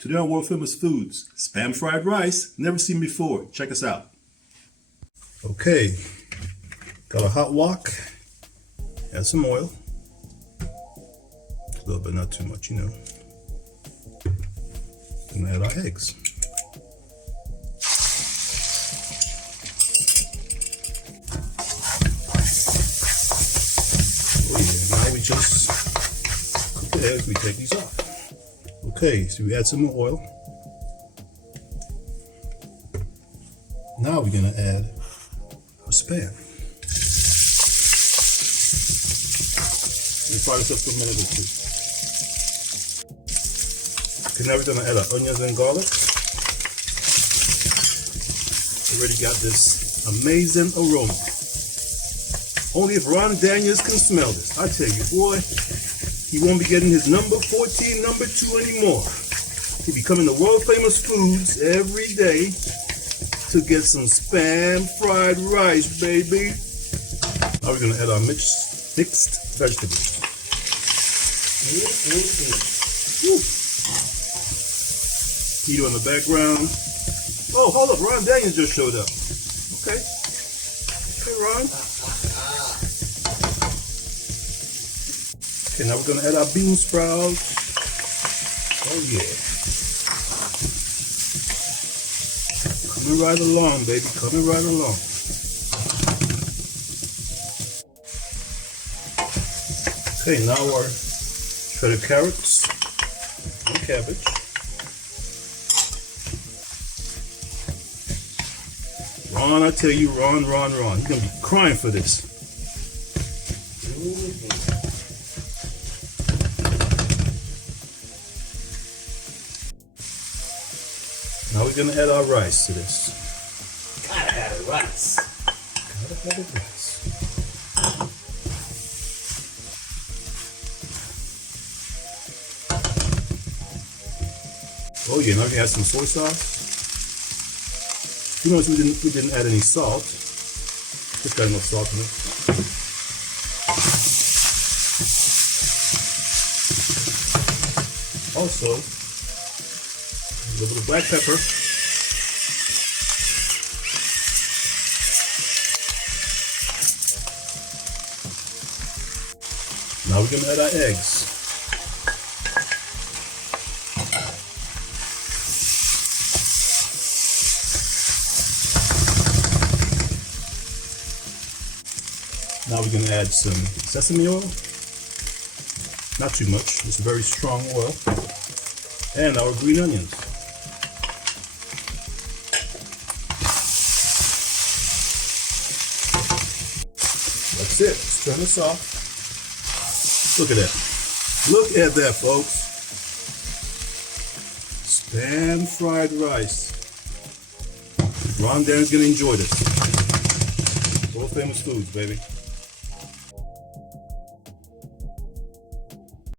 Today on World Famous Foods, Spam fried rice, never seen before. Check us out. Okay, got a hot wok, add some oil, a little bit, not too much, you know. And add our eggs. Oh yeah, now we just cook the eggs, we take these off. Okay, so we add some more oil. Now we're gonna add our Spam. Fry this up for a minute or two. Okay, now we're gonna add our onions and garlic. Already got this amazing aroma. Only if Ron Daniels can smell this. I tell you, boy, he won't be getting his number 14, number 2 anymore. He'll be coming to World Famous Foods every day to get some Spam fried rice, baby. Now we're gonna add our mixed vegetables. Peter in the background. Oh, hold up, Ron Daniels just showed up. Okay. Okay, Ron. Okay, now we're gonna add our bean sprouts. Oh yeah. Coming right along, baby, coming right along. Okay, now our shredded carrots and cabbage. Ron, I tell you, Ron, you're gonna be crying for this. Now we're gonna add our rice to this. Gotta have the rice. Gotta have the rice. Oh yeah, now we add some soy sauce. You notice we didn't add any salt. Just got enough salt in it. Also, a little bit of black pepper. Now we're gonna add our eggs. Now we're gonna add some sesame oil. Not too much, it's a very strong oil. And our green onions. That's it. Let's turn this off. Look at that. Look at that, folks. Spam fried rice. Ron Darren's gonna enjoy this. World Famous Foods, baby.